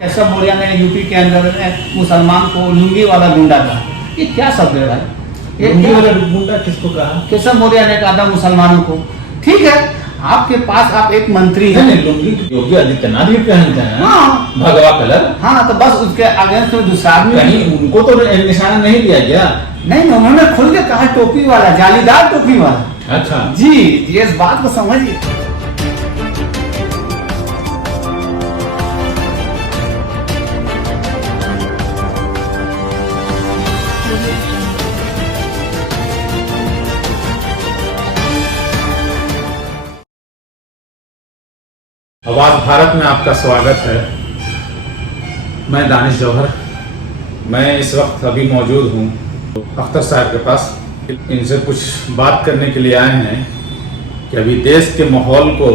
केशव मौर्य ने यूपी के अंदर मुसलमान को लुंगी वाला गुंडा कहा। ये क्या शब्द है भाई? ये लुंगी वाला गुंडा किसको कहा? केशव मौर्य ने कहा था मुसलमानों को। ठीक है, आपके पास आप एक मंत्री हैं। नहीं, लुंगी योगी आदित्यनाथ भी पहनते हैं। हाँ भगवा कलर। हाँ, तो बस उसके अगेंस्ट में दूसरा आदमी कहीं उनको तो निशाना नहीं दिया गया। नहीं, उन्होंने खुल के कहा टोपी वाला, जालीदार टोपी वाला। अच्छा जी, ये इस बात को समझिए। आवाज भारत में आपका स्वागत है। मैं दानिश जौहर। मैं इस वक्त अभी मौजूद हूँ अख्तर साहब के पास। इनसे कुछ बात करने के लिए आए हैं कि अभी देश के माहौल को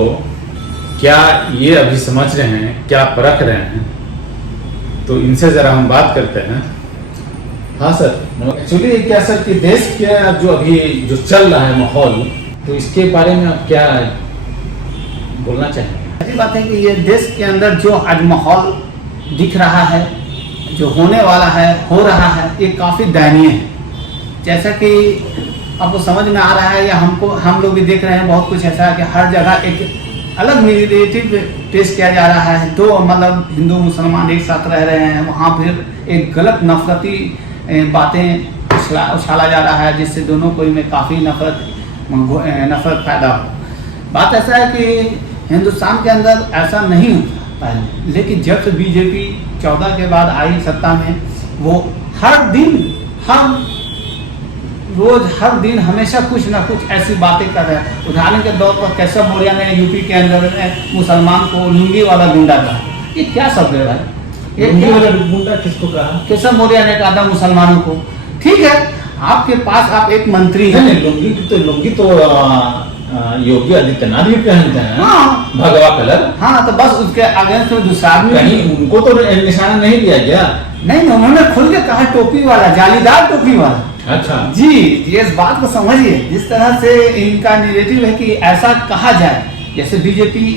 क्या ये अभी समझ रहे हैं, क्या परख रहे हैं। तो इनसे ज़रा हम बात करते हैं। हाँ सर, एक्चुअली क्या सर कि देश के जो अभी जो चल रहा है माहौल, तो इसके बारे में आप क्या बोलना चाहेंगे? ऐसी बात है कि ये देश के अंदर जो आज माहौल दिख रहा है, जो होने वाला है, हो रहा है, ये काफ़ी दयनीय है। जैसा कि आपको समझ में आ रहा है या हम लोग भी देख रहे हैं, बहुत कुछ ऐसा है कि हर जगह एक अलग नैरेटिव पेश किया जा रहा है। दो मतलब हिंदू मुसलमान एक साथ रह रहे हैं, वहाँ फिर एक गलत नफरती बातें उछाला जा रहा है, जिससे दोनों को में काफ़ी नफरत पैदा हो। बात ऐसा है कि हिंदुस्तान के अंदर ऐसा नहीं होता पहले, लेकिन जब से बीजेपी 14 के बाद आई सत्ता में, वो हर दिन हर रोज हर दिन हमेशा कुछ ना कुछ ऐसी बातें कर रहे हैं। उदाहरण के तौर पर केशव मौर्य ने यूपी के अंदर मुसलमान को लुंगी वाला गुंडा कहा। ये क्या शब्द है भाई? ये लुंगी वाला गुंडा किसको कहा? केशव मौर्य ने कहा था मुसलमानों को। ठीक है, आपके पास आप एक मंत्री हैं। नहीं, लुंगी तो योगी आदित्यनाथ भी पहनते हैं। हाँ भगवा कलर। हाँ, तो बस उसके अगेंस्ट में दूसरा आदमी कहीं उनको तो निशाना नहीं दिया गया। नहीं, उन्होंने खुल के कहा टोपी वाला, जालीदार टोपी वाला। अच्छा जी, ये इस बात को समझिए। जिस तरह से इनका नैरेटिव है कि ऐसा कहा जाए, जैसे बीजेपी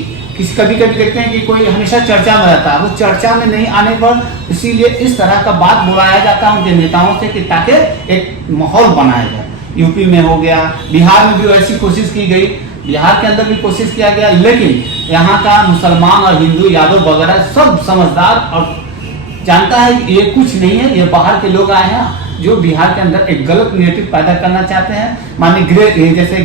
कभी कभी देखते हैं कि कोई हमेशा चर्चा में रहता है, वो चर्चा में नहीं आने पर इसीलिए इस तरह का बात बुलाया जाता है उनके नेताओं से कि ताकि एक माहौल बनाया जाए। यूपी में हो गया, बिहार में भी ऐसी कोशिश की गई, बिहार के अंदर भी कोशिश किया गया, लेकिन यहाँ का मुसलमान और हिंदू यादव वगैरह सब समझदार और जानता है कि ये कुछ नहीं है, ये बाहर के लोग आए हैं जो बिहार के अंदर एक गलत नेरेटिव पैदा करना चाहते हैं। माननीय जैसे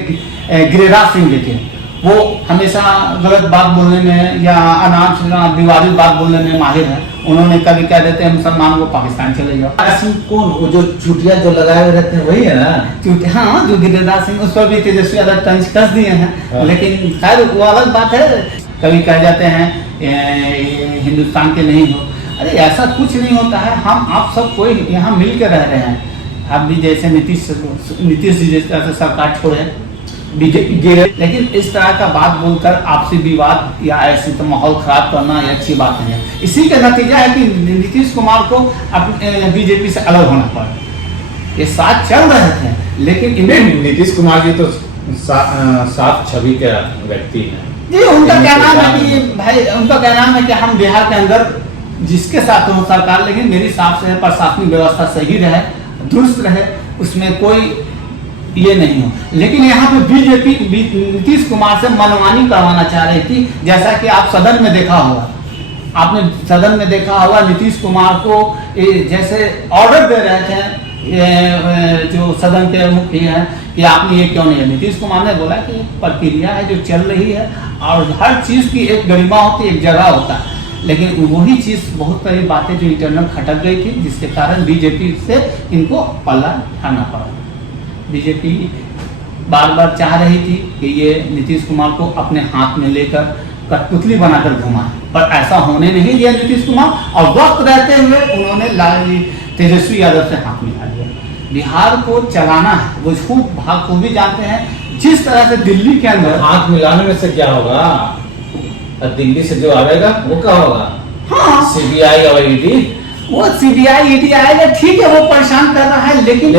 गिरिराज सिंह देखे, वो हमेशा गलत बात बोलने में या अनाप विवादित बात बोलने में माहिर है। उन्होंने कभी कह देते हैं मुसलमान को पाकिस्तान चले जाओ। सिंह कौन? वो जो चुटिया जो लगाए हुए रहते हैं वही है ना? हाँ, जो गिरिराज सिंह, उस पर भी तेजस्वी यादव तंज कस दिए हैं। हाँ। लेकिन खैर वो अलग बात है। कभी कह जाते हैं हिंदुस्तान के नहीं हो। अरे ऐसा कुछ नहीं होता है। हम आप सब कोई यहाँ मिल के रह रहे हैं। आप भी जैसे नीतीश जी जिस तरह से सरकार छोड़े, बीजेपी गिरे, लेकिन इस तरह का बात बोलकर आपसी विवाद या ऐसे तो माहौल खराब करना ये अच्छी बात नहीं है। इसी का नतीजा है कि नीतीश कुमार को बीजेपी से अलग होना पड़ा। ये साथ चल रहे थे, लेकिन इन्हें नीतीश कुमार जी तो साफ छवि के व्यक्ति हैं। जी, उनका क्या नाम है कि भाई, उनका क्या नाम है कि हम बिहार के अंदर जिसके साथ हो सरकार, लेकिन मेरी हिसाब से प्रशासनिक व्यवस्था सही रहे, दुरुस्त रहे, उसमें कोई ये नहीं हो। लेकिन यहाँ पे बीजेपी नीतीश कुमार से मनमानी करवाना चाह रही थी। जैसा कि आप सदन में देखा होगा, आपने सदन में देखा होगा नीतीश कुमार को जैसे ऑर्डर दे रहे थे जो सदन के मुखी हैं कि आपने ये क्यों नहीं है। नीतीश कुमार ने बोला कि प्रक्रिया है जो चल रही है और हर चीज़ की एक गरिमा होती है, एक जगह होता है। लेकिन वही चीज़ बहुत सारी बातें जो इंटरनल खटक गई थी, जिसके कारण बीजेपी से इनको पल्ला खाना पड़ा। बीजेपी बार बार चाह रही थी कि ये नीतीश कुमार को अपने हाथ में लेकर कठपुतली बनाकर घुमाए, पर ऐसा होने नहीं दिया नीतीश कुमार, और वक्त रहते हुए उन्होंने तेजस्वी यादव से हाथ मिला दिया। बिहार को चलाना है, वो खूब भी जानते हैं। जिस तरह से दिल्ली के अंदर हाथ मिलाने में से क्या होगा? दिल्ली से जो आएगा वो क्या होगा? हाँ, सीबीआई और ईडी। वो सीबीआई ईडी आएगा, ठीक है, वो परेशान कर रहा है, लेकिन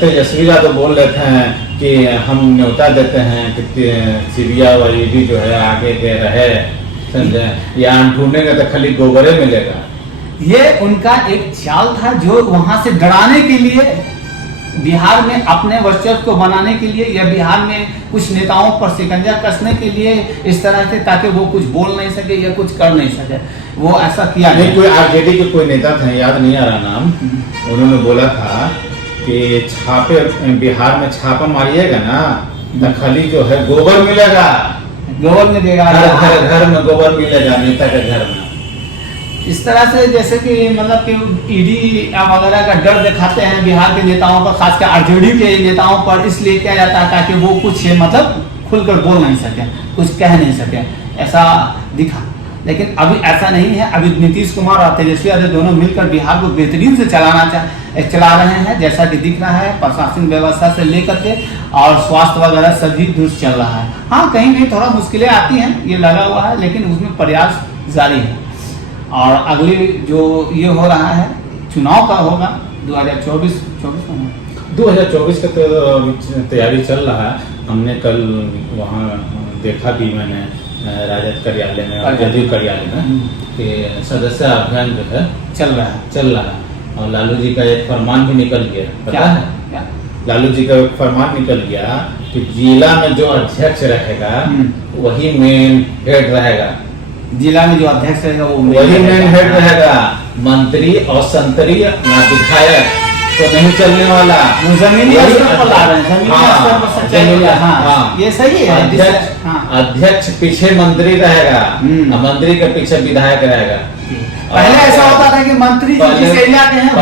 तेजस्वी यादव बोल रहे हैं कि हम न्योता देते हैं कि सीबीआई और ईडी जो है आगे के रहे। समझे, यहाँ ढूंढेगा तो खाली गोबरे मिलेगा। ये उनका एक चाल था जो वहां से डराने के लिए, बिहार में अपने वर्चस्व को बनाने के लिए, या बिहार में कुछ नेताओं पर शिकंजा कसने के लिए इस तरह से, ताकि वो कुछ बोल नहीं सके या कुछ कर नहीं सके, वो ऐसा किया नहीं। कोई आरजेडी के कोई नेता थे, याद नहीं आ रहा नाम, उन्होंने बोला था कि छापे बिहार में छापा मारिएगा ना तो खाली जो है गोबर मिलेगा, गोबर में देगा, घर में गोबर मिलेगा नेता के घर में। इस तरह से जैसे कि मतलब कि ईडी वगैरह का डर दिखाते हैं बिहार के नेताओं पर, खासकर आरजेडी के नेताओं पर, इसलिए किया जाता है ताकि वो कुछ मतलब खुलकर बोल नहीं सके, कुछ कह नहीं सके, ऐसा दिखा। लेकिन अभी ऐसा नहीं है। अभी नीतीश कुमार और तेजस्वी यादव दोनों मिलकर बिहार को बेहतरीन से चला रहे हैं, जैसा कि दिख रहा है, प्रशासन व्यवस्था से लेकर के और स्वास्थ्य वगैरह सभी दुरुस्त चल रहा है। हाँ, कहीं कहीं थोड़ा मुश्किलें आती हैं, ये लगा हुआ है, लेकिन उसमें प्रयास जारी है। और अगली जो ये हो रहा है चुनाव का होगा 2024 का तो तैयारी चल रहा है। हमने कल वहाँ देखा भी मैंने राजद कार्यालय में और जदयू कार्यालय में कि सदस्य अभियान जो है चल रहा है और लालू जी का एक फरमान भी निकल गया, पता है क्या? लालू जी का एक फरमान निकल गया कि जिला में जो अध्यक्ष रहेगा वही मेन हेड रहेगा। जिला में जो अध्यक्ष रहेगा वही मेन हेड रहेगा। मंत्री और संतरी ना विधायक तो नहीं चलने वाला। जमीनी स्तर पर ला रहे हैं, जमीनी स्तर पर सच्चाई। ये सही है। अध्यक्ष पीछे मंत्री रहेगा, मंत्री के पीछे विधायक रहेगा। पहले ऐसा होता था कि मंत्री जिस एरिया के हैं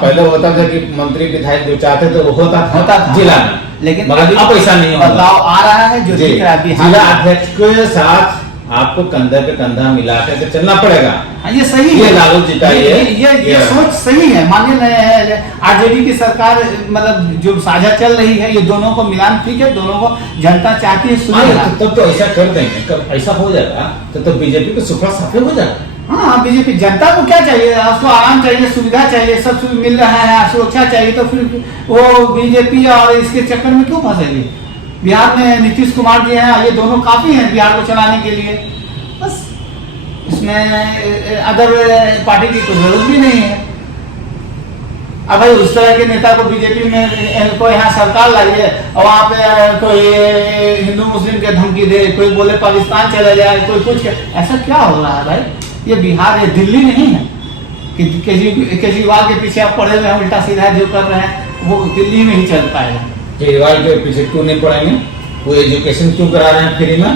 पहले होता था कि मंत्री विधायक जो चाहते थे वो होता था जिला में, लेकिन अब ऐसा नहीं होगा। बदलाव आ रहा है जो दिख रहा है। जिला अध्यक्ष के साथ आपको कंधा पे कंधा मिला के चलना पड़ेगा। ये सही है, लालू जी का ये सोच सही है, मान्य। आरजेडी की सरकार मतलब जो साझा चल रही है, ये दोनों को मिलान ठीक है, दोनों को जनता चाहती है सुनेगा। तब तो ऐसा कर देंगे, ऐसा हो जाएगा तो बीजेपी को सुखा साफे हो जाएगा। हाँ, बीजेपी जनता को क्या चाहिए? उसको आराम चाहिए, सुविधा चाहिए, सब मिल रहा है, सुरक्षा चाहिए, तो फिर वो बीजेपी और इसके चक्कर में क्यों फंसेगी? बिहार में नीतीश कुमार जी हैं, ये दोनों काफी हैं बिहार को चलाने के लिए। बस इसमें अदर पार्टी की कोई जरूरत भी नहीं है। अब भाई उस तरह के नेता को बीजेपी में कोई यहाँ सरकार लाइए और वहाँ पे कोई हिंदू मुस्लिम के धमकी दे, कोई बोले पाकिस्तान चला जाए, कोई कुछ, ऐसा क्या हो रहा है भाई? ये बिहार, ये दिल्ली नहीं है कि केजरीवाल के पीछे आप पड़े हुए हैं, उल्टा सीधा जो कर रहे हैं वो दिल्ली में ही चल पाएगा। केजरीवाल के पीछे क्यों नहीं पड़ेंगे? वो एजुकेशन क्यों करा रहे हैं फ्री में?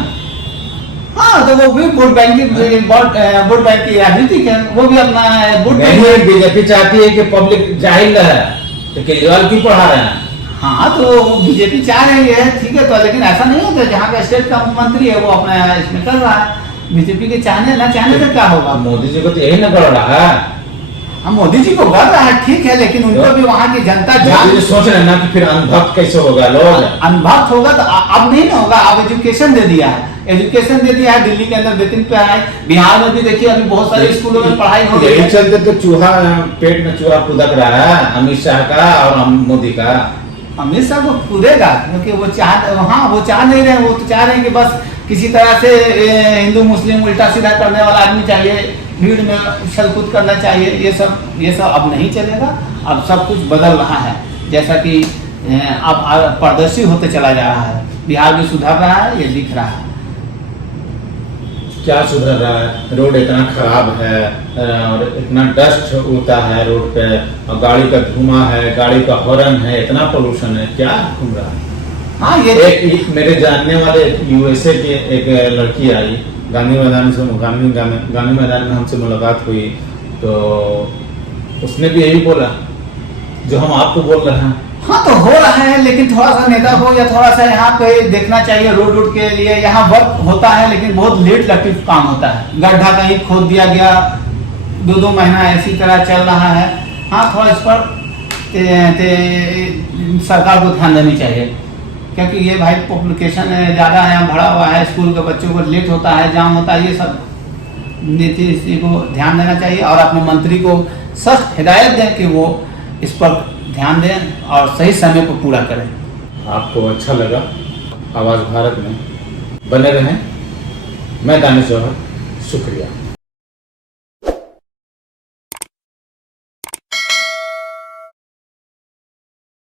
हाँ, तो वो भी वोट बैंक की राजनीति है, वो भी अपना वोट बैंक। बीजेपी चाहती है कि पब्लिक जाहिल रहे, तो केजरीवाल क्यों पढ़ा रहे हैं? हाँ, तो बीजेपी चाह रही है, ठीक है, तो लेकिन ऐसा नहीं होता। जहाँ का स्टेट का मुख्यमंत्री है वो अपना इसमें कर रहा है। बीजेपी के चाहने ना चाहने से क्या होगा? मोदी जी को तो यही न कर रहा है। हम मोदी जी को कर रहा है, ठीक है, लेकिन उनको भी वहाँ की जनता सोच रहे ना कि फिर अनुभव कैसे होगा? लोग अनुभव होगा तो अब नहीं ना होगा। अब एजुकेशन दे दिया है, दिल्ली के अंदर बेहतरीन पढ़ाई। बिहार में भी देखिए अभी बहुत सारे स्कूलों में पढ़ाई हो रही है। चलते तो चूहा पेट में चूहा कूदक रहा है अमित शाह का और मोदी का। अमित शाह को कूदेगा क्योंकि वो चाह नहीं रहे। वो तो चाह रहे हैं कि बस किसी तरह से हिंदू मुस्लिम उल्टा सीधा करने वाला आदमी चाहिए, भीड़ में उछल कूद करना चाहिए। ये सब अब नहीं चलेगा। अब सब कुछ बदल रहा है, जैसा कि अब पारदर्शी होते चला जा रहा है। बिहार भी सुधर रहा है, ये दिख रहा है। क्या सुधर रहा है? रोड इतना खराब है और इतना डस्ट उड़ता है रोड पे, और गाड़ी का धुआं है, गाड़ी का हॉर्न है, इतना पोल्यूशन है, क्या घूम रहा है? हाँ, ये एक मेरे जानने वाले यूएसए की एक लड़की आई, गांधी मैदान में हमसे मुलाकात हुई, तो उसने भी यही बोला जो हम आपको बोल रहे हैं। हाँ, तो हो रहा है, लेकिन थोड़ा सा नेता को या थोड़ा सा यहाँ पे देखना चाहिए। रोड के लिए यहाँ वर्क होता है, लेकिन बहुत लेट लतीफ काम होता है। गड्ढा कहीं खोद दिया गया, 2-2 महीना इसी तरह चल रहा है। हाँ, थोड़ा इस पर सरकार को ध्यान देनी चाहिए, क्योंकि ये भाई पॉपुलेशन ज़्यादा है, भरा हुआ है, स्कूल के बच्चों को लेट होता है, जाम होता है। ये सब नीतीश जी को ध्यान देना चाहिए और अपने मंत्री को सख्त हिदायत दें कि वो इस पर ध्यान दें और सही समय पर पूरा करें। आपको अच्छा लगा आवाज़ भारत में? बने रहें। मैं दानिश जौहर। शुक्रिया।